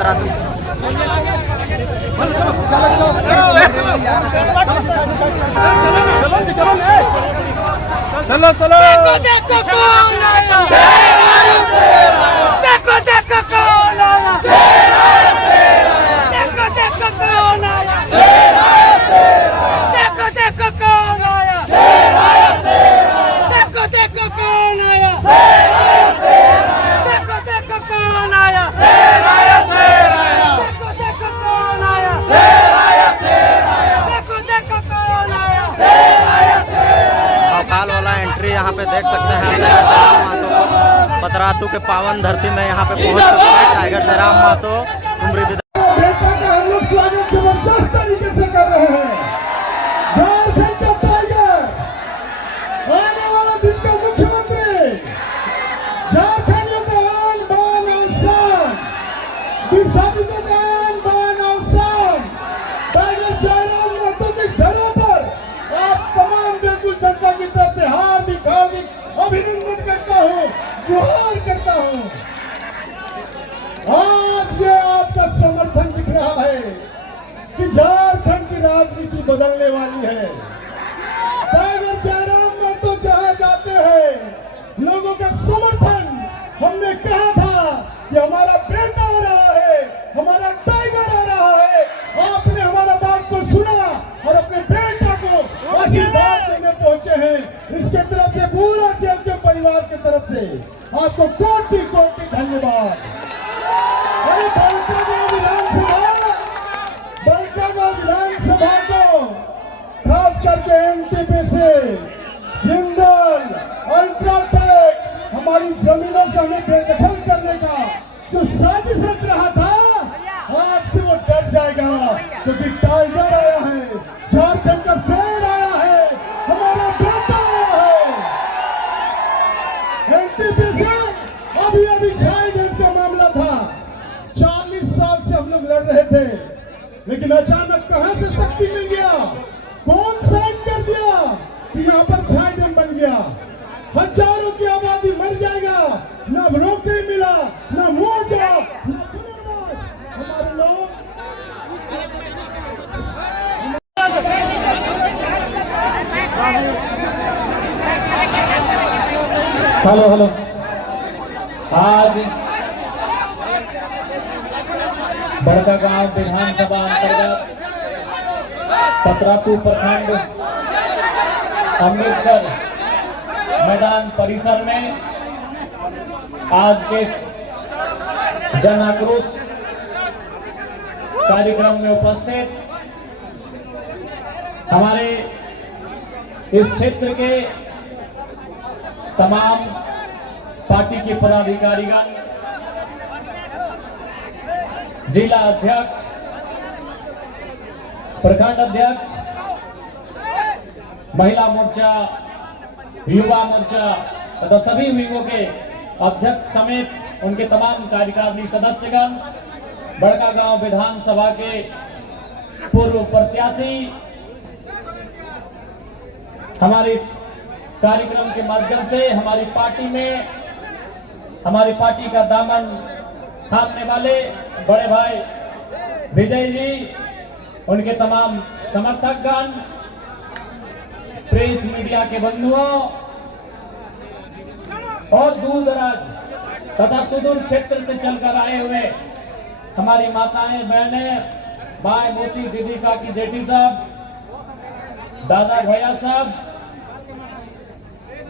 पतरातू। चलो चलो देखो देखो कौन आया, देखो देखो कौन आया, देखो देखो कौन आया, देखो देखो कौन आया, देखो देखो कौन आया, देखो देखो कौन आया, देखो देखो कौन आया, देखो देखो कौन आया। अकाल वाला एंट्री यहाँ पे देख सकते हैं टाइगर जयराम महतो को। पतरातू के पावन धरती में यहाँ पे पहुँच चुके हैं टाइगर जयराम महतो उमरी विधान। बेटा का हम लोग स्वागत जबरदस्त तरीके से कर रहे हैं। झारखंड का टाइगर, आने वाला दिन का मुख्यमंत्री, झारखंडियों का आन बान और शान, विस्थापितों का आन बान और शान, टाइगर जयराम महतो की धरा पर आप तमाम बेकुल जनता की तरफ से हार्दिक हार्दिक अभिनंदन करता हूँ, जोहार करता हूँ। आज ये आपका समर्थन दिख रहा है कि झारखंड की राजनीति बदलने वाली है। टाइगर जयराम महतो जहां जाते हैं लोगों का समर्थन, हमने कहा था कि हमारा बेटा आ रहा है, हमारा टाइगर आ रहा है। आपने हमारा बात को सुना और अपने बेटा को आशीर्वाद देने पहुंचे हैं। इसके तरफ से पूरा जेल परिवार की तरफ से आपको कोटि कोटि धन्यवाद। अरे बड़कागांव विधानसभा को खास करके एनटीपीसी, जिंदल, अल्ट्राटेक हमारी जमीनों से हमें बेदखल करने का जो साजिश रच रहा था, आज से वो डर जाएगा क्योंकि टाइगर आया है, झारखंड का शेर आया है, हमारा बेटा आया है। एनटीपीसी अभी अभी छाई डेम का मामला था, 40 साल से हम लोग लड़ रहे थे, लेकिन अचानक कहां से शक्ति मिल गया, कौन साइन कर दिया कि यहाँ पर छाई डैम बन गया। हजारों की आबादी मर जाएगा, ना नौकरी मिला, ना मुआवजा, ना पुनर्वास। हमारे लोग हेलो हेलो। आज बड़कागांव विधानसभा अंतर्गत पतरातू प्रखंड अम्बेडकर मैदान परिसर में आज के जन आक्रोश कार्यक्रम में उपस्थित हमारे इस क्षेत्र के तमाम पार्टी के पदाधिकारीगण, जिला अध्यक्ष, प्रखंड अध्यक्ष, महिला मोर्चा, युवा मोर्चा तथा सभी विंगों के अध्यक्ष समेत उनके तमाम कार्यकारिणी सदस्यगण, बड़कागांव विधानसभा के पूर्व प्रत्याशी, हमारे इस कार्यक्रम के माध्यम से हमारी पार्टी में हमारी पार्टी का दामन थामने वाले बड़े भाई विजय जी, उनके तमाम समर्थकगण, प्रेस मीडिया के बंधुओं और दूर दराज तथा सुदूर क्षेत्र से चलकर आए हुए हमारी माताएं, बहनें, माए, मौसी, दीदी, काकी, जेठी साहब, दादा, भैया साहब,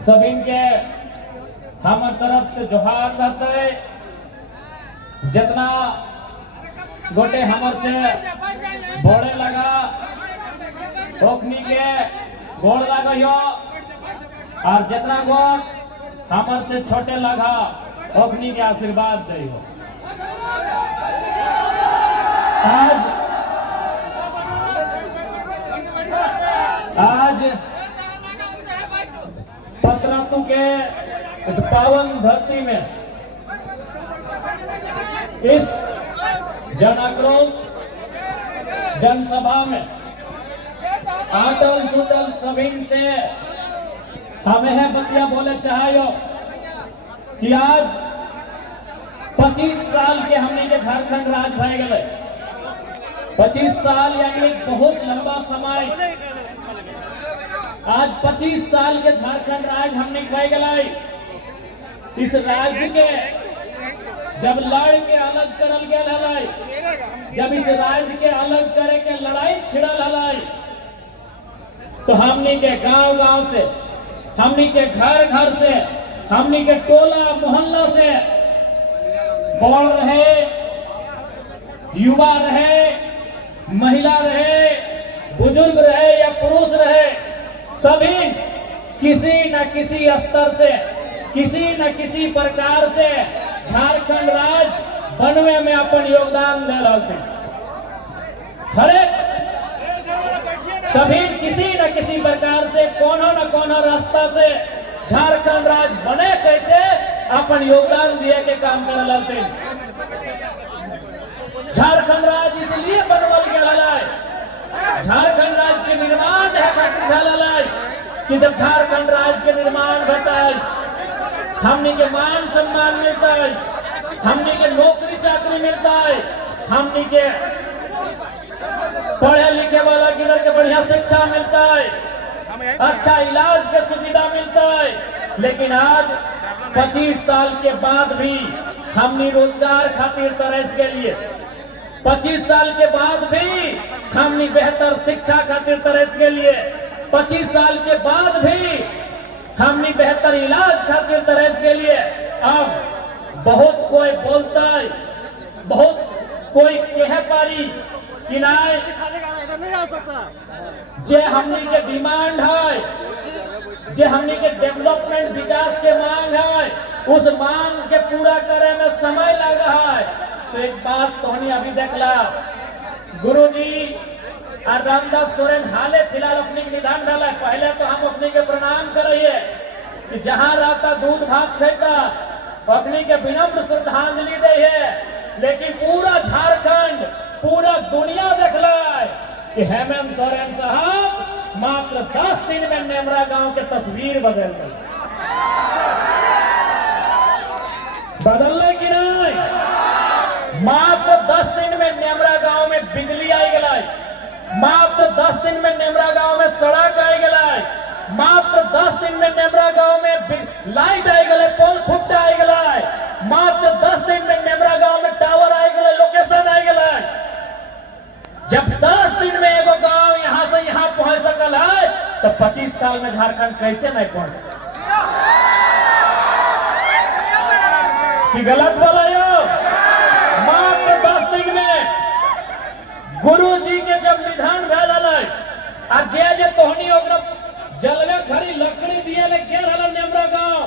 सभी के हमार तरफ से जोहार करते हैं। जितना गोटे हमर से बोले लगा ओखनी के गोड़ लगा और जितना गोट हमर से छोटे लगा ओखनी के आशीर्वाद दे। आज पतरातू के इस पावन धरती में इस जन आक्रोश जनसभा में आटल जुटल सभी से हमें बतिया बोले चाहे कि आज 25 साल के हमने के झारखंड राज भय गए। 25 साल यानी एक बहुत लंबा समय। आज 25 साल के झारखंड राज हमने भय गए। इस राज्य के जब लड़ के अलग करल गए, जब इस राज्य के अलग करे के लड़ाई छिड़ल हलाई, तो हमनी के गांव गांव से, हमनी के घर घर से, हमनी के टोला मोहल्ला से बड़ रहे, युवा रहे, महिला रहे, बुजुर्ग रहे या पुरुष रहे, सभी किसी न किसी स्तर से, किसी न किसी प्रकार से झारखंड राज्य बनवे में अपन योगदान दे रहे थे। हरे सभी किसी न किसी प्रकार से कोनो न कोनो रास्ता से झारखंड राज्य बने कैसे अपन योगदान दिए के काम कर रहे थे। झारखंड राज्य इसलिए बनवल गया है, झारखंड राज्य के निर्माण है कि जब झारखंड राज्य के निर्माण होता है, हमने के मान सम्मान मिलता है, हमने के नौकरी चाकरी मिलता है, हमने के पढ़े लिखे वाला गिनर के बढ़िया शिक्षा मिलता है, अच्छा इलाज के सुविधा मिलता है। लेकिन आज 25 साल के बाद भी हमने रोजगार खातिर तरस के लिए, 25 साल के बाद भी हमने बेहतर शिक्षा खातिर तरस के लिए, 25 साल के बाद भी हमने बेहतर इलाज खातिर तरस के लिए। अब बहुत कोई बोलता है, बहुत कोई कह पारी कि नहीं जे हमने के डिमांड है, जे हमने के डेवलपमेंट विकास के मांग है, उस मांग के पूरा करे में समय लग रहा है। तो एक बात तो हमने अभी देखला, गुरुजी और रामदास सोरेन हाले फिलहाल अपने निधन डाला। पहले तो हम अपने के प्रणाम करिए कि जहां रहता दूध भात खेता, अपने के विनम्र श्रद्धांजलि दे है। लेकिन पूरा झारखंड, पूरा दुनिया देखला कि हेमंत सोरेन साहब मात्र 10 दिन में नेमरा गांव के तस्वीर बदल गई। बदलने की नहीं, मात्र 10 दिन में नेमरा गांव में बिजली आई गई, मात्र 10 दिन में नेमरा गांव में सड़क आई गई, मात्र 10 दिन में नेमरा गांव में लाइट आई गई, पोल खुट्टा आई गई, मात्र 10 दिन में नेमरा गांव में टावर आई गई, लोकेशन आई गई। जब 10 दिन में एगो गांव यहां से यहां पहुंच सकल है, तो 25 साल में झारखंड कैसे नहीं पहुंच सकता? कि गलत बोला यो? मात्र 10 दिन में गुरु जी के जब निधन भेल और जे तोहनी ओकरा जलवे घड़ी लकड़ी दिए ले गेल हल नेमरा गांव,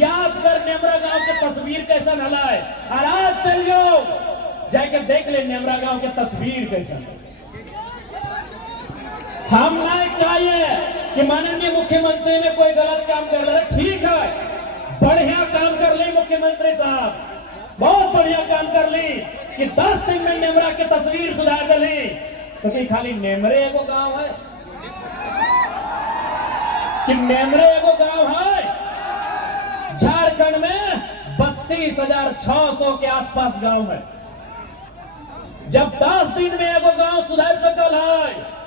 याद कर नेमरा गांव के तस्वीर कैसन हलाय। और आज चल जाओ जाके देख ले नेमरा गांव के तस्वीर कैसन। हम नहीं चाहिए कि माननीय मुख्यमंत्री ने कोई गलत काम कर ले, ठीक है, बढ़िया काम कर ली मुख्यमंत्री साहब, बहुत बढ़िया काम कर ली कि 10 दिन में नेमरा की तस्वीर सुधार दली। क्योंकि खाली नेमरे एगो गांव है कि नेमरे एगो गांव है? झारखंड में 32,600 के आसपास गांव है। जब 10 दिन में एगो गांव सुधार सकल है,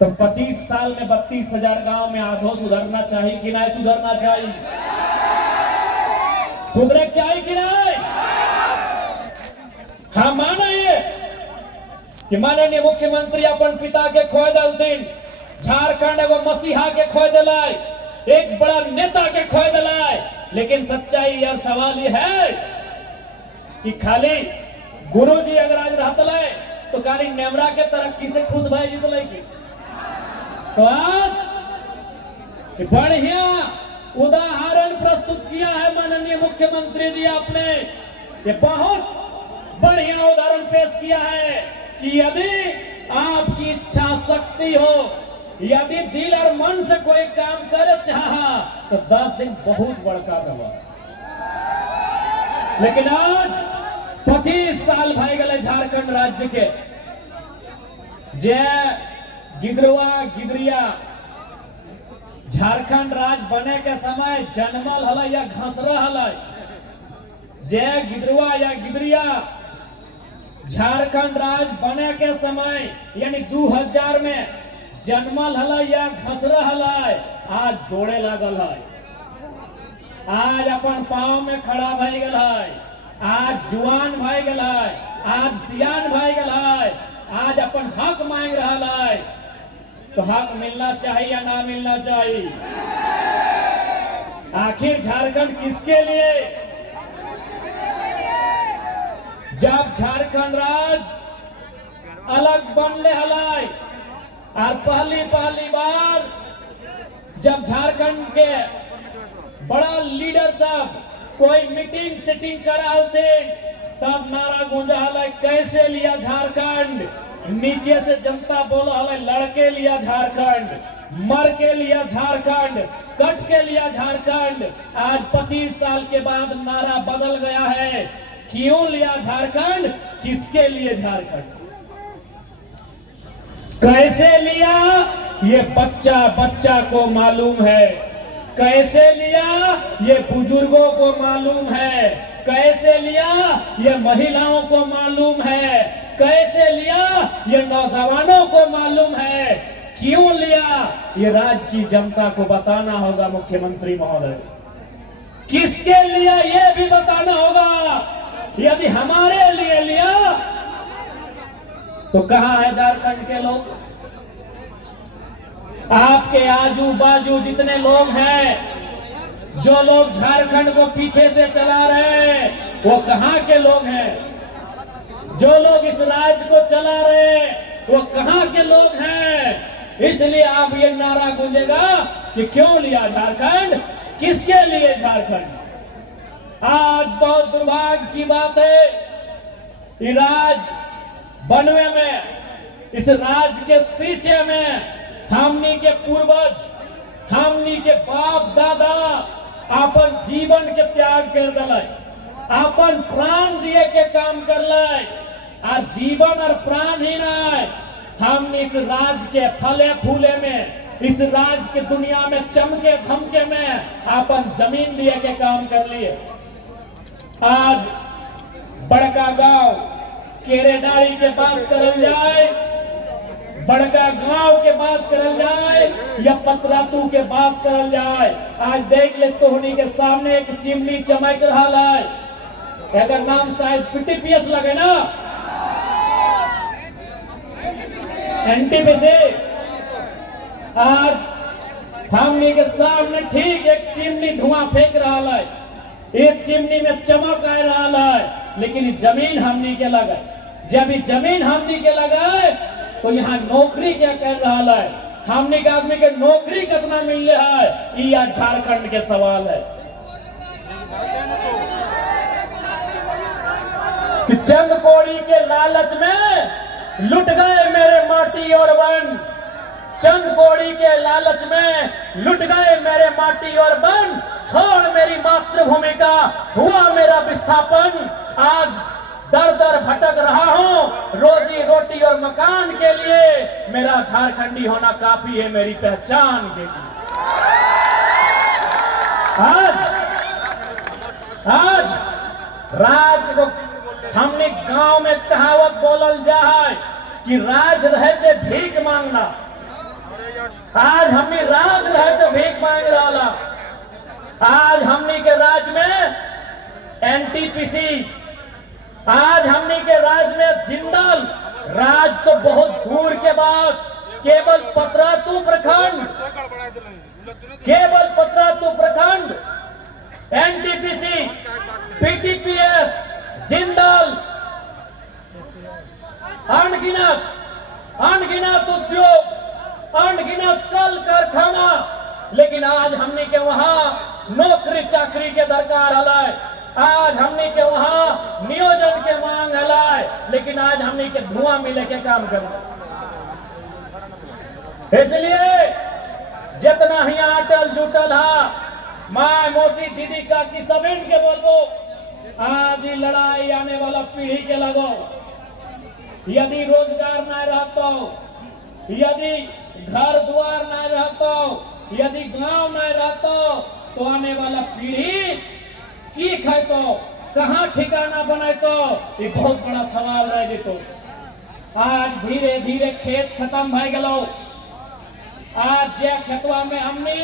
तो 25 साल में 32,000 गांव में आधो सुधरना चाहिए कि नहीं सुधरना चाहिए? सुधरे चाहिए कि नहीं? हाँ माना ये कि माननीय मुख्यमंत्री अपन पिता के खोए दलथिन, झारखंड एगो मसीहा के खोए दिलाय, एक बड़ा नेता के खोए दिलाय। लेकिन सच्चाई और सवाल ये है कि खाली गुरु जी अगर आज रहते तो खाली नेमरा के तरक्की से खुश भाई जी की। तो आज बढ़िया उदाहरण प्रस्तुत किया है माननीय मुख्यमंत्री जी आपने, ये बहुत बढ़िया उदाहरण पेश किया है कि यदि आपकी इच्छा शक्ति हो, यदि दिल और मन से कोई काम करे चाहा, तो 10 दिन बहुत बड़का दवा। लेकिन आज 25 साल भाई गए झारखंड राज्य के, जे गिदरवा गिदरिया झारखंड राज्य बने के समय जन्मल हल या घसरा हल, जय गिदरवा या गिदरिया झारखंड राज्य बने के समय यानी 2000 में जन्मल हला या घसरा हला, आज दौड़े लागल है, आज अपन पाँव में खड़ा भई गल है, आज जुआन भई गल है, आज सियान भई गल है, आज अपन हक मांग रहा है। तो हक मिलना चाहिए या ना मिलना चाहिए? आखिर झारखंड किसके लिए? जब झारखंड राज्य अलग बनले हलाई और पहली बार जब झारखंड के बड़ा लीडर सब कोई मीटिंग सेटिंग कराते तब नारा गूंजा हलाई, कैसे लिया झारखंड? नीचे से जनता बोला हलाई, लड़के लिया झारखंड, मर के लिया झारखंड, कट के लिया झारखंड। आज 25 साल के बाद नारा बदल गया है। क्यों लिया झारखंड? किसके लिए झारखंड? कैसे लिया? ये बच्चा को मालूम है। कैसे लिया? ये बुजुर्गों को मालूम है। कैसे लिया? ये महिलाओं को मालूम है। कैसे लिया? ये नौजवानों को मालूम है। क्यों लिया? ये राज्य की जनता को बताना होगा मुख्यमंत्री महोदय। किसके लिए ये भी बताना होगा। यदि हमारे लिए लिया तो कहां है झारखंड के लोग? आपके आजू बाजू जितने लोग हैं, जो लोग झारखंड को पीछे से चला रहे हैं, वो कहां के लोग हैं? जो लोग इस राज्य को चला रहे हैं, वो कहां के लोग हैं? इसलिए आप ये नारा गूंजेगा कि क्यों लिया झारखंड, किसके लिए झारखंड। आज बहुत दुर्भाग्य की बात है, राज्य बनवे में, इस राज्य के सींचे में हमनी के पूर्वज, हमनी के बाप दादा अपन जीवन के त्याग कर दिले, अपन प्राण दिए के काम कर ले। और जीवन और प्राण ही नहीं, हम इस राज्य के फले फूले में, इस राज्य के दुनिया में चमके धमके में अपन जमीन दिए के काम कर लिए। आज बड़का गांव केरेडारी के बात करल जाए, बड़का गांव के बात करल जाए या पतरातू के बात करल जाए, आज देख ले तोहनी के सामने एक चिमनी चमक रहा है। अगर नाम शायद पीटीपीएस लगे ना, एनटीपीसी, आज हमनी के सामने ठीक एक चिमनी धुआं फेंक रहा है। एक चिमनी में चमक आ रहा है, लेकिन जमीन हमनी के लगे। जब जमीन हमनी के लगे तो यहाँ नौकरी क्या कर रहा है? हमनी के आदमी के नौकरी कितना मिल रहा है, ये झारखंड के सवाल है। कि चंद कोड़ी के लालच में लुट गए मेरे माटी और वन, चंद कोड़ी के लालच में लुट गए मेरे माटी और वन, छोड़ मेरी मातृभूमि का हुआ मेरा विस्थापन। आज दर दर भटक रहा हूं रोजी रोटी और मकान के लिए, मेरा झारखंडी होना काफी है मेरी पहचान के लिए। आज राज को हमने गांव में कहावत बोलल जाए कि राज रहते भीख मांगना। आज हमने राज रहते भीख मांग रहा। आज हमने के राज में एनटीपीसी, आज हमने के राज में जिंदल, राज तो बहुत दूर के बाद केवल पतरातू प्रखंड, केवल पतरातू प्रखंड, एनटीपीसी, पीटीपीएस, जिंदल, अनगिनत उद्योग, अनगिनत कल कारखाना, लेकिन आज हमने के वहां नौकरी चाकरी के दरकार हलाय, आज हमने के वहां नियोजन के मांग हलाय, लेकिन आज हमने के धुआं मिले के काम कर। इसलिए जितना ही अटल जुटल हा, माँ मौसी दीदी का की सब इनके बोलबो, आज ही लड़ाई आने वाला पीढ़ी के लगो। यदि रोजगार न रहता, यदि घर द्वार न रहता, यदि गांव न रहता, तो आने वाला पीढ़ी की खातो, कहाँ ठिकाना बनाए तो ये बहुत बड़ा सवाल रह जेतो। आज धीरे धीरे खेत खत्म भाई गलो। आज जे खेतवा में हमने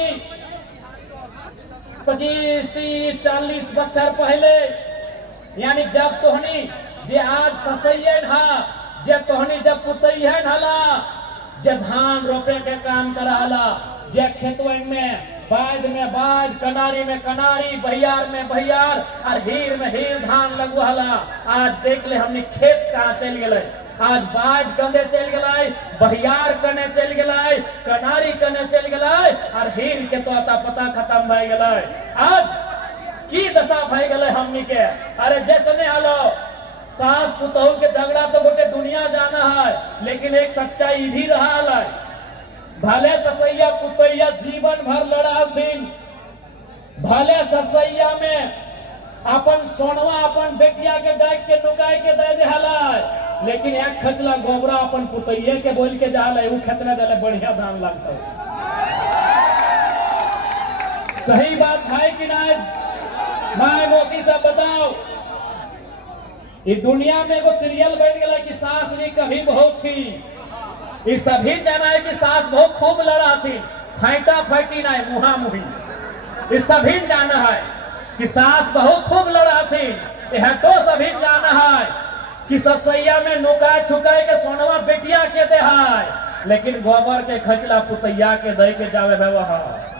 25, 30, 40 बच्चर पहले यानी जब तोहनी जे आज ससैये ना जब तोहनी जब पुतई है नाला जब धान रोपे के काम कराला जे खेतवन में बाद कनारी में कनारी बहियार में बहियार और हीर में हीर धान लगवाला। आज देख ले हमने खेत कहाँ चल गए। आज बाज कंधे चल गए, बहियार कने चल गए, कनारी कने चल गए और हीर के तो अता पता खत्म भई गए। आज की दशा भई गए हमनी के। अरे जैसने आलो सास पुतहु के झगड़ा तो गोटे दुनिया जाना है, लेकिन एक सच्चाई भी रहा है। भले ससैया पुतैया जीवन भर लड़ा दिन, भले ससैया में अपन सोनवा अपन बेटिया के डाक के नुकाय के दे देहला, लेकिन एक खचला गोबरा अपन पुतैया के बोल के जाले उ खेत में देले बढ़िया दाम लगता। सही बात है कि नहीं? माय मौसी से बताओ। इस दुनिया में वो सीरियल बन गया कि सास भी कभी बहुत थी। ये सभी जाना है कि सास बहुत खूब लड़ा थी, फाइटा फाइटी नहीं मुहा मुही। ये सभी जाना है कि सास बहुत खूब लड़ा थी। यह तो सभी जाना है कि ससैया में नुकाय छुकाय के सोनवा बेटिया के दे है, लेकिन गोबर के खचला पुतैया के दे के जावे व्यवहार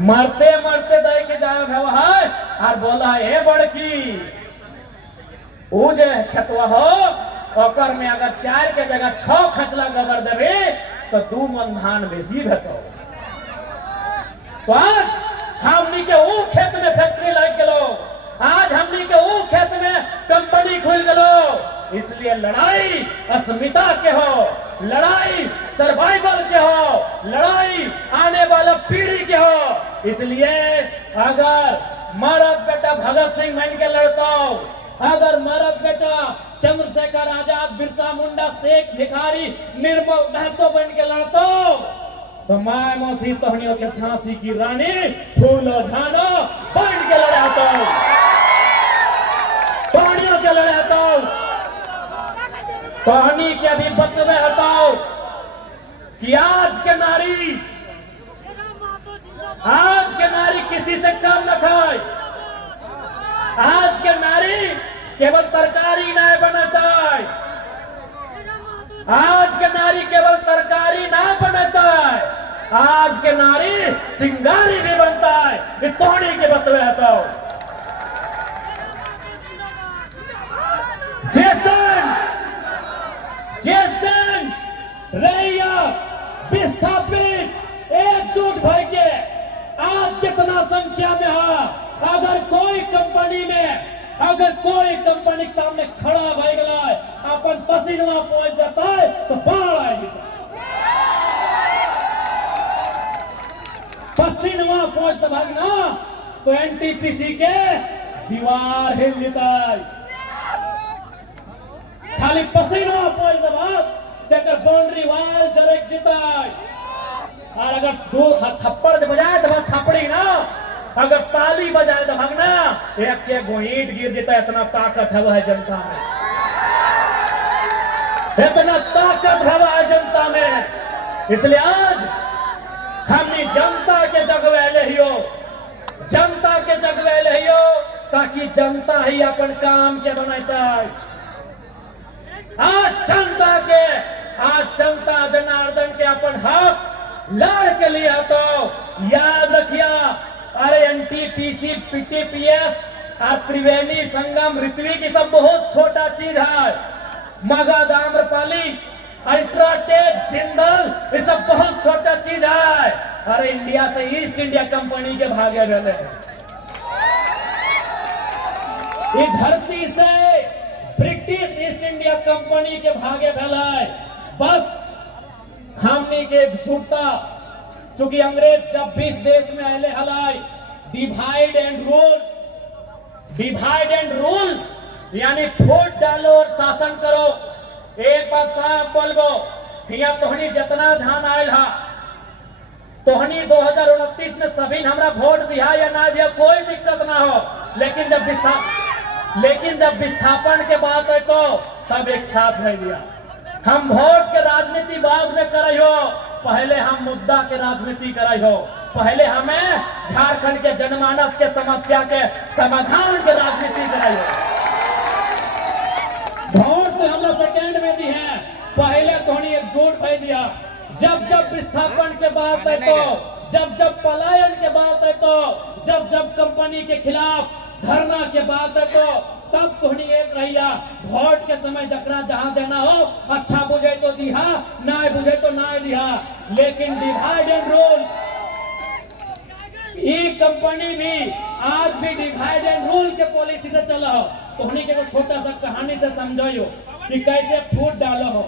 मरते मरते दे के जावे व्यवहार। और बोला हे बड़की उ जे खेतवा हो ओकर में अगर 4 के जगह 6 खचला गोबर देवे तो 2 मन धान बेसी भेटो। तो आज हमनी के ऊ खेत में फैक्ट्री लग गलो, आज हमनी के ऊ खेत में कंपनी खुल गलो। इसलिए लड़ाई अस्मिता के हो, लड़ाई सर्वाइवल के हो, लड़ाई आने वाला पीढ़ी के हो। इसलिए अगर मरद बेटा भगत सिंह बन के लड़ता, अगर मरद बेटा चंद्रशेखर आजाद, बिरसा मुंडा, शेख भिखारी, निर्मल महतो बन के लड़ता, तो माय मौसी तोहनियों के झांसी की रानी फूलो झानो बन के लड़ाता, तोहनियों के लड़ाता। तोहनी के भी बतवे हटाओ कि आज के नारी किसी से कम न खाए। आज के नारी केवल तरकारी नहीं बनता है, आज के नारी केवल तरकारी ना बनता है, आज के नारी चिंगारी भी बनता है। ये तोहनी के बतवे हटाओ। जिस दिन रैया विस्थापित एकजुट भर के आज जितना संख्या में है, अगर कोई कंपनी के सामने खड़ा भय गया अपन पसीनवा पहुंच जाता है तो बाढ़ आएगी। पसीनवा पहुंचता भागना तो एनटीपीसी के दीवार हिल जाता है। खाली पसीनवा पहुंच भाग जगह बाउंड्री वाल जरक जीता है। और अगर 2 थप्पड़ बजाए तो थप्पड़ी ना, अगर ताली बजाए तो भागना एक के ईंट गिर जाता है। इतना ताकत है वह जनता में, इतना ताकत है वह जनता में। इसलिए आज हमने जनता के जगवे लियो, जनता के जगवे लियो, ताकि जनता ही अपन काम के बनाता है। आज जनता जनार्दन के अपन हक लड़ के लिए तो याद रखिया। अरे एनटीपीसी, पीटीपीएस और त्रिवेणी संगम, ऋत्विक की सब बहुत छोटा चीज है। मगध, आम्रपाली, अल्ट्राटेक, जिंदल ये सब बहुत छोटा चीज है। अरे इंडिया से ईस्ट इंडिया कंपनी के भागे गए, इस धरती से ब्रिटिश ईस्ट इंडिया कंपनी के भागे भेलाय। बस हमने के छूटता, चूंकि अंग्रेज जब 20 देश में आए हलाय, डिवाइड एंड रूल यानी फूट डालो और शासन करो। एक बात साहब बोलबो, हिया तोहनी जितना झान आयल हा, तोहनी 2029 में सभी हमरा वोट दिया या ना दिया कोई दिक्कत ना हो। लेकिन जब विस्थापन के बात है तो सब एक साथ रह गया। हम वोट के राजनीति बाद में करे हो, पहले हम मुद्दा के राजनीति करे हो। पहले हमें झारखंड के जनमानस के समस्या के समाधान के राजनीति करे हो। वोट तो हम लोग सेकेंड में दी है, पहले तो एकजुट भय दिया। जब जब विस्थापन के बात है तो, जब पलायन के बात है तो, जब कंपनी के खिलाफ धरना के बात है तो, तब तो एक रहिया। वोट के समय जकरा जहां देना हो, अच्छा बुझे तो दिहा, ना बुझे तो ना दिहा। लेकिन डिवाइड एंड रूल, ये कंपनी भी आज भी डिवाइड एंड रूल के पॉलिसी से चला हो। तो के छोटा सा कहानी से समझाइयो कि कैसे फूट डालो हो।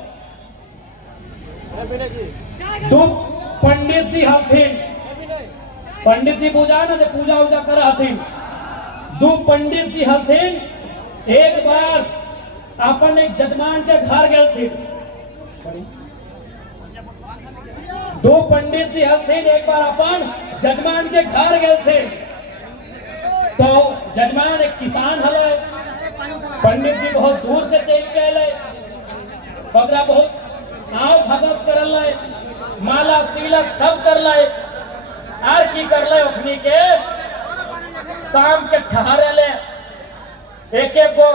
दो पंडित जी हथिन, पंडित जी पूजा ना जो पूजा उजा कर हथिन। दो पंडित जी हथिन, एक बार अपन एक जजमान के घर गए थे। दो पंडित जी हथिन, एक बार अपन जजमान के घर गए थे। तो जजमान एक किसान हले, पंडित जी बहुत दूर से चल के अले, ओकरा बहुत आओ भगत करल, माला तिलक सब कर ले। आर की कर ले, ओखनी के शाम के ठहरे ले, एक एक गो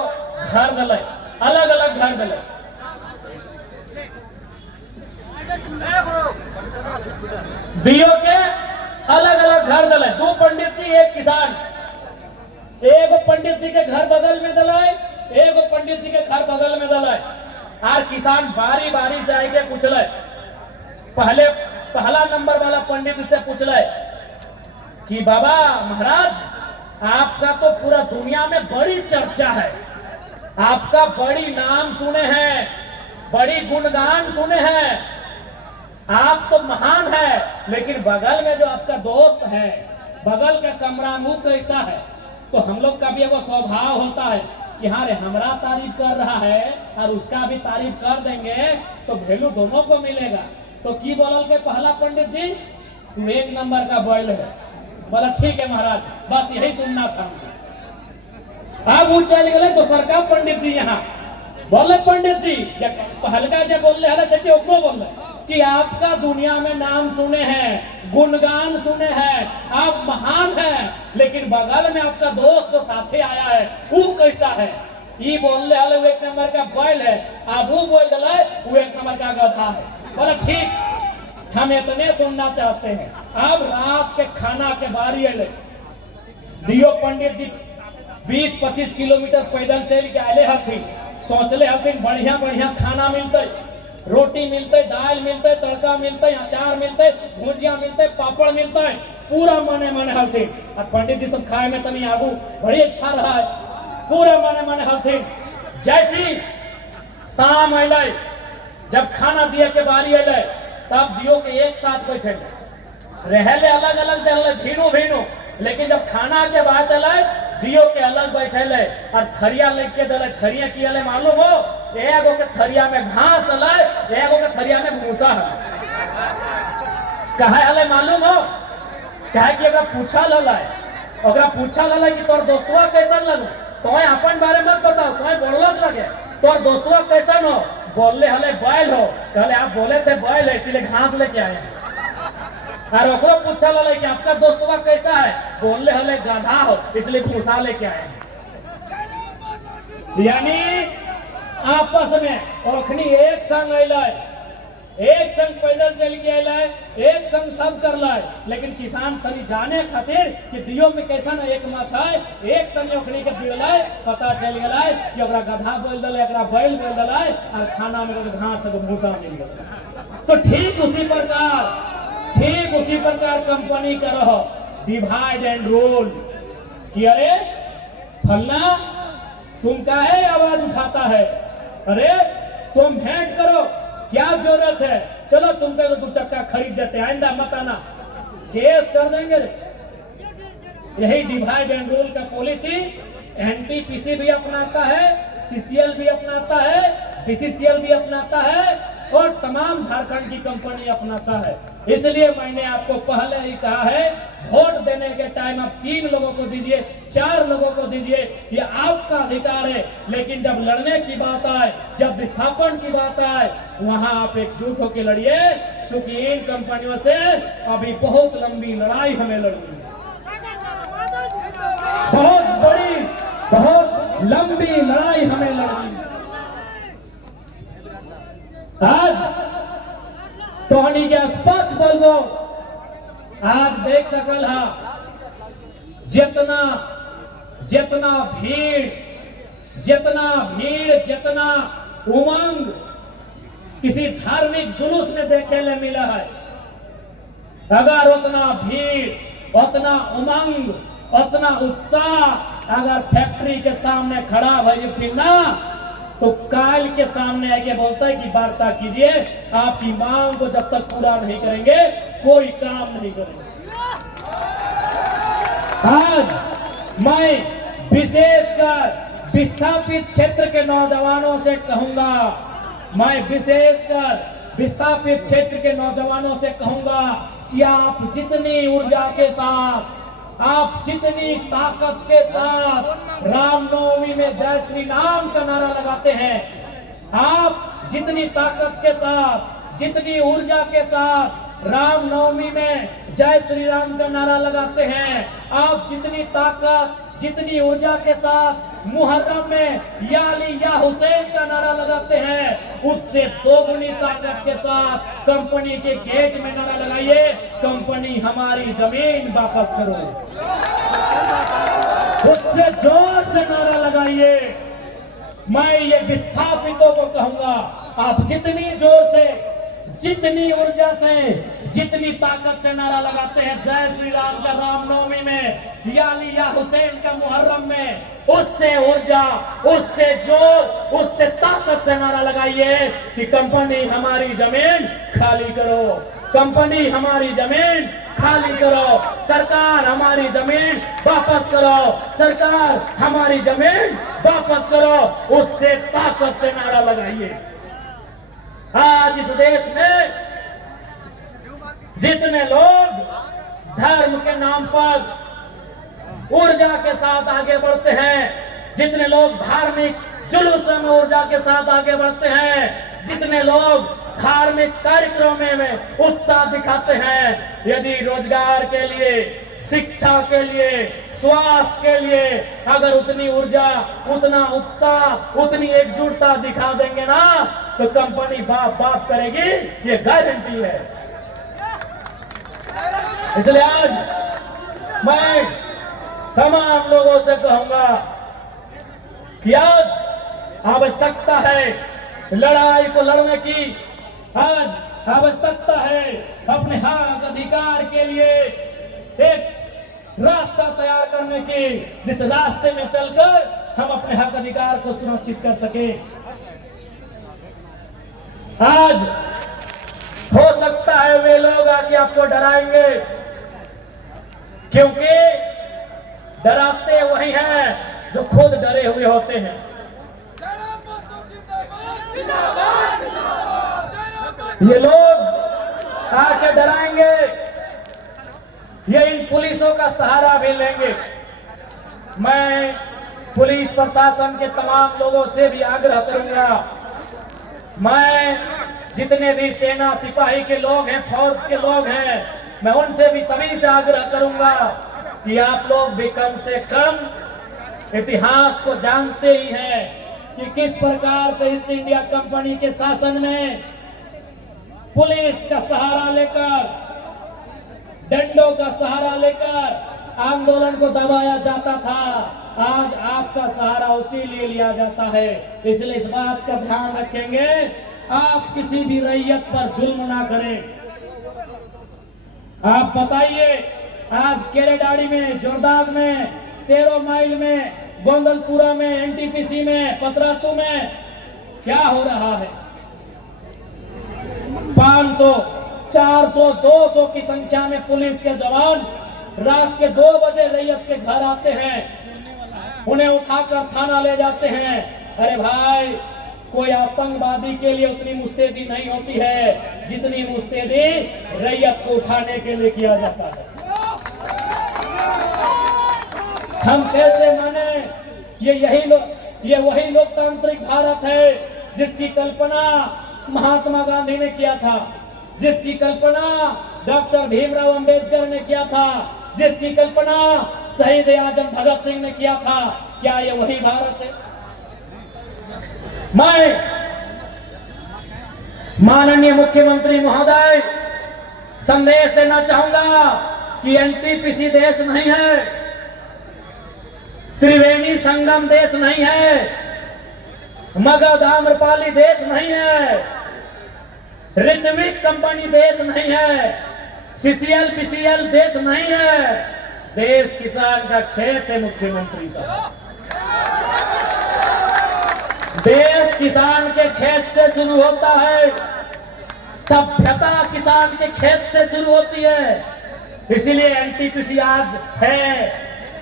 घर दले, अलग अलग घर दले। दियो के अलग अलग घर दले। दो पंडित जी एक किसान, एक पंडित जी के घर बगल में दलाए, एक पंडित जी के घर बगल में दलाए। और किसान बारी बारी से आके पूछले, पहला नंबर वाला पंडित से पूछले कि बाबा महाराज, आपका तो पूरा दुनिया में बड़ी चर्चा है, आपका बड़ी नाम सुने हैं, बड़ी गुणगान सुने हैं, आप तो महान है। लेकिन बगल में जो आपका दोस्त है, बगल का कमरा मुंह कैसा है? तो हम लोग का भी वो स्वभाव होता है कि हाँ रे, हमारा तारीफ कर रहा है और उसका भी तारीफ कर देंगे तो वैल्यू दोनों को मिलेगा। तो की बोलल के पहला पंडित जी, तू एक नंबर का बैल है। बोला ठीक है महाराज, बस यही सुनना था। अब वो चल गए दोसर का पंडित जी। यहाँ बोले पंडित जी, पहलका जब बोल रहे से ओकरो बोल कि आपका दुनिया में नाम सुने हैं, गुणगान सुने हैं, आप महान हैं, लेकिन बगल में आपका दोस्त जो साथे आया है वो कैसा है? ये बोल रहे वो एक नंबर का बैल है, अब वो बोल रहे वो एक नंबर का गधा है। बोला ठीक, हम इतने सुनना चाहते हैं। अब रात के खाना के बारी आए, दियो पंडित जी 20-25 किलोमीटर पैदल चल के आए हथिन। सोचले हथिन बढ़िया बढ़िया खाना मिलते, रोटी मिलते, दाल मिलते, तड़का मिलते, अचार मिलते, भुजिया मिलते, पापड़ मिलते, पूरा मने मने हथिन। और पंडित जी सब खाए में तनी आगू बड़ी अच्छा रहा है, पूरा मने मने हथिन। जैसी शाम अले, जब खाना दिए के बारी अले, तब दियो के एक साथ बैठे रहले, अलग अलग दे भीनो भीनो। लेकिन जब खाना के बाद अले, दियो के अलग बैठे ले और थरिया लेके दले। थरिया की अले मालूम हो? एगो के थरिया में घास अले, एगो के थरिया में भूसा है। कहे अले मालूम हो? कहे कि अगर पूछा लला, अगर पूछा लला कि तोर दोस्तवा कैसन लगो, तुम्हें अपन बारे मत बताओ, तुम्हें बोलत लगे तोर दोस्तवा कैसन हो? बोलले हले बैल हो। कहले आप बोले थे बैल है इसीलिए घास लेके आए हैं। और ओकरो पूछा लले कि आपका दोस्तवा कैसा है? बोलले हले गधा हो इसलिए भूसा लेके आए हैं। यानी आपस में ओखनी एक संग अइले, एक संग पैदल चल के अइले, एक संग सब कर लाए। लेकिन किसान तनी जाने खातिर कि दियो में कैसा ना एक मत है, एक संग ओखनी के दिले, पता चल गए कि ओकरा गधा बोल दले, एकरा बैल बोल दले और खाना में घास भूसा मिल गया। तो ठीक उसी प्रकार कंपनी का रहो डिवाइड एंड रूल कि अरे फलना तुम काहे आवाज उठाता है, अरे तुम भेंट करो, क्या जरूरत है, चलो तुमको तो 2 चक्का खरीद देते, आइंदा मत आना, केस कर देंगे। यही डिवाइड एंड रूल का पॉलिसी एनटीपीसी भी अपनाता है, सीसीएल भी अपनाता है, बीसीसीएल भी अपनाता है और तमाम झारखंड की कंपनी अपनाता है। इसलिए मैंने आपको पहले ही कहा है, वोट देने के टाइम आप 3 लोगों को दीजिए, 4 लोगों को दीजिए, ये आपका अधिकार है। लेकिन जब लड़ने की बात आए, जब विस्थापन की बात आए, वहां आप एकजुट होकर लड़िए, क्योंकि इन कंपनियों से अभी बहुत लंबी लड़ाई हमें लड़नी है, बहुत बड़ी, बहुत लंबी लड़ाई हमें लड़नी है। आज तोहनी के स्पष्ट बोलबो, आज देख सकल है जितना जितना भीड़, जितना उमंग किसी धार्मिक जुलूस में देखे ले मिला है, अगर उतना भीड़, उतना उमंग, उतना उत्साह अगर फैक्ट्री के सामने खड़ा भई ना, तो काल के सामने आके बोलता है कि वार्ता कीजिए, आपकी मांग को जब तक पूरा नहीं करेंगे कोई काम नहीं करेंगे। आज मैं विशेषकर विस्थापित क्षेत्र के नौजवानों से कहूंगा, मैं विशेषकर विस्थापित क्षेत्र के नौजवानों से कहूंगा कि आप जितनी ऊर्जा के साथ, आप जितनी ताकत के साथ रामनवमी में जय श्री राम का नारा लगाते हैं, आप जितनी ताकत के साथ, जितनी ऊर्जा के साथ रामनवमी में जय श्री राम का नारा लगाते हैं, आप जितनी ताकत, जितनी ऊर्जा के साथ मुहर्रम में या अली या हुसैन का नारा लगाते हैं, उससे 2 गुनी ताकत के साथ कंपनी के गेट में नारा लगाइए, कंपनी हमारी जमीन वापस करो। उससे जोर से नारा लगाइए। मैं ये विस्थापितों को कहूंगा, आप जितनी जोर से, जितनी ऊर्जा से, जितनी ताकत से नारा लगाते हैं जय श्री राम का रामनवमी में या अली या हुसैन का मुहर्रम में, उससे ऊर्जा, उससे जोर, उससे ताकत से नारा लगाइए कि कंपनी हमारी जमीन खाली करो, कंपनी हमारी जमीन खाली करो, सरकार हमारी जमीन वापस करो, सरकार हमारी जमीन वापस करो, उससे ताकत से नारा लगाइए। आज इस देश में जितने लोग धर्म के नाम पर ऊर्जा के साथ आगे बढ़ते हैं, जितने लोग धार्मिक जुलूस में ऊर्जा के साथ आगे बढ़ते हैं, जितने लोग धार्मिक कार्यक्रमों में उत्साह दिखाते हैं, यदि रोजगार के लिए, शिक्षा के लिए, स्वास्थ्य के लिए अगर उतनी ऊर्जा, उतना उत्साह, उतनी एकजुटता दिखा देंगे ना, तो कंपनी बाप बाप करेगी, ये गारंटी है। इसलिए आज मैं तमाम लोगों से कहूंगा कि आज आवश्यकता है लड़ाई को लड़ने की, आज आवश्यकता है अपने हक अधिकार के लिए एक रास्ता तैयार करने की, जिस रास्ते में चलकर हम अपने हक अधिकार को सुरक्षित कर सके। आज हो सकता है वे लोग आके आपको डराएंगे, क्योंकि डराते वही हैं जो खुद डरे हुए होते हैं। ये लोग आके डराएंगे, ये इन पुलिसों का सहारा भी लेंगे। मैं पुलिस प्रशासन के तमाम लोगों से भी आग्रह करूंगा, मैं जितने भी सेना सिपाही के लोग हैं, फौज के लोग हैं, मैं उनसे भी सभी से आग्रह करूंगा कि आप लोग भी कम से कम इतिहास को जानते ही हैं कि किस प्रकार से ईस्ट इंडिया कंपनी के शासन में पुलिस का सहारा लेकर, डंडों का सहारा लेकर आंदोलन को दबाया जाता था। आज आपका सहारा उसी लिए लिया जाता है। इसलिए इस बात का ध्यान रखेंगे, आप किसी भी रैयत पर जुल्म ना करें। आप बताइए, आज केरेडाड़ी में, जोरदाग में, 13 माइल में, गोंदलपुरा में, एनटीपीसी में, पतरातू में क्या हो रहा है? 500, 400, 200 की संख्या में पुलिस के जवान रात के 2 बजे रैयत के घर आते हैं, उन्हें उठाकर थाना ले जाते हैं। अरे भाई, कोई आतंकवादी के लिए उतनी मुस्तैदी नहीं होती है जितनी मुस्तैदी रैयत को उठाने के लिए किया जाता है। हम कैसे माने? ये वही लोकतांत्रिक भारत है जिसकी कल्पना महात्मा गांधी ने किया था, जिसकी कल्पना डॉक्टर भीमराव अंबेडकर ने किया था, जिसकी कल्पना शहीद आजम भगत सिंह ने किया था। क्या ये वही भारत है? मैं माननीय मुख्यमंत्री महोदय संदेश देना चाहूंगा कि एनटीपीसी देश नहीं है, त्रिवेणी संगम देश नहीं है, मगध आम्रपाली देश नहीं है, ऋत्विक कंपनी देश नहीं है, सीसीएल पीसीएल देश नहीं है। देश किसान का खेत है मुख्यमंत्री साहब। देश किसान के खेत से शुरू होता है, सभ्यता किसान के खेत से शुरू होती है। इसीलिए एनटीपीसी आज है,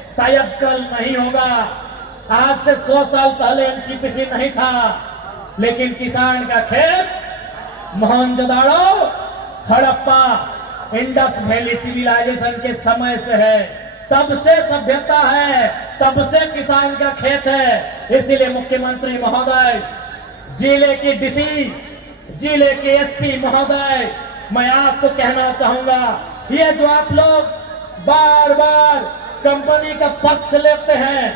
शायद कल नहीं होगा। आज से 100 साल पहले एनटीपीसी नहीं था, लेकिन किसान का खेत Mohenjodaro, Harappa, Indus valley civilization के समय से है। तब से सभ्यता है, तब से किसान का खेत है। इसीलिए मुख्यमंत्री महोदय, जिले की डीसी, जिले के एसपी महोदय, मैं आपको कहना चाहूंगा, ये जो आप लोग बार बार कंपनी का पक्ष लेते हैं,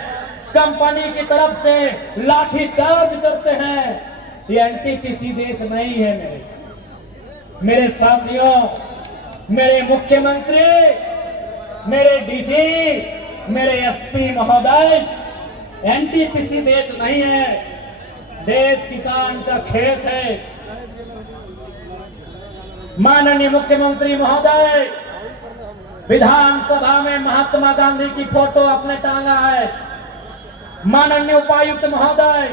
कंपनी की तरफ से लाठी चार्ज करते हैं, ये एनटीपीसी देश नहीं है। मेरे साथियों, मेरे मुख्यमंत्री, मेरे डीसी, मेरे एसपी महोदय, एनटीपीसी देश नहीं है, देश किसान का खेत है। माननीय मुख्यमंत्री महोदय विधानसभा में महात्मा गांधी की फोटो आपने टांगा है। माननीय उपायुक्त महोदय,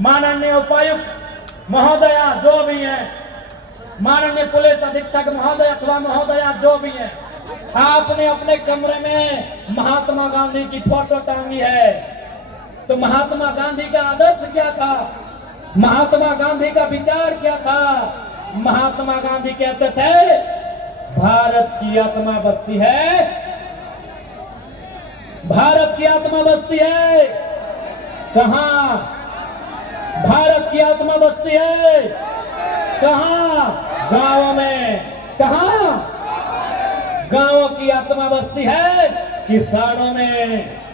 माननीय उपायुक्त महोदया जो भी है, माननीय पुलिस अधीक्षक महोदय अथवा महोदया जो भी है, आपने अपने कमरे में महात्मा गांधी की फोटो टांगी है। तो महात्मा गांधी का आदर्श क्या था? महात्मा गांधी का विचार क्या था? महात्मा गांधी कहते थे, भारत की आत्मा बसती है, भारत की आत्मा बसती है। कहां? भारत की आत्मा बसती है कहां? गांवों में। कहां? गांवों की आत्मा बसती है किसानों में।